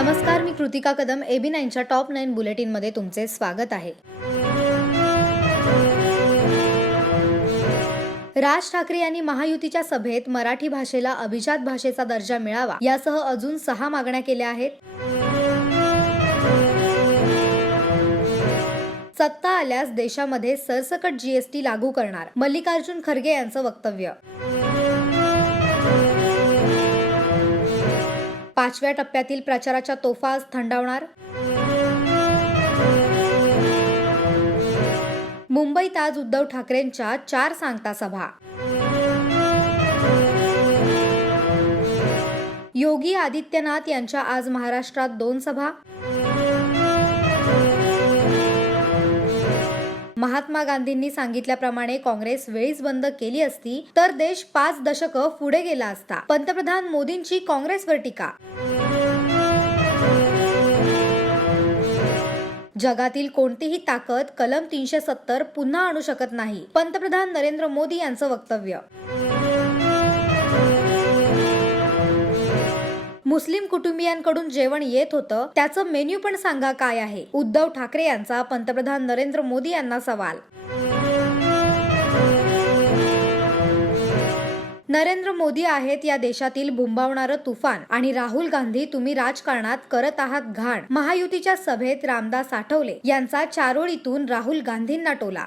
नमस्कार मी कृतिका कदम एबी नाईनच्या टॉप नाईन बुलेटिनमध्ये तुमचे स्वागत आहे. राज ठाकरे यांनी महायुतीच्या सभेत मराठी भाषेला अभिजात भाषेचा दर्जा मिळावा यासह अजून सहा मागण्या केल्या आहेत. सत्ता आल्यास देशामध्ये सरसकट जीएसटी लागू करणार मल्लिकार्जुन खरगे यांचं वक्तव्य. पाचव्या टप्प्यातील प्रचाराच्या तोफा आज थंडावणार? मुंबईत आज उद्धव ठाकरेंच्या चार सांगता सभा. योगी आदित्यनाथ यांच्या आज महाराष्ट्रात दोन सभा. महात्मा गांधींनी सांगितल्याप्रमाणे काँग्रेस वेळीच बंद केली असती तर देश पाच दशकं पुढे गेला असता. पंतप्रधान मोदींची काँग्रेसवर टीका. जगातील कोणतीही ताकद कलम तीनशे सत्तर पुन्हा आणू शकत नाही पंतप्रधान नरेंद्र मोदी यांचं वक्तव्य. मुस्लिम कुटुंबियांकडून जेवण येत होतं त्याचं मेन्यू पण सांगा काय आहे? उद्धव ठाकरे यांचा पंतप्रधान नरेंद्र मोदी यांना सवाल. नरेंद्र मोदी आहेत या देशातील भुंबावणारं तुफान आणि राहुल गांधी तुम्ही राजकारणात करत आहात घाण महायुतीच्या सभेत रामदास आठवले यांचा चारोळीतून राहुल गांधींना टोला.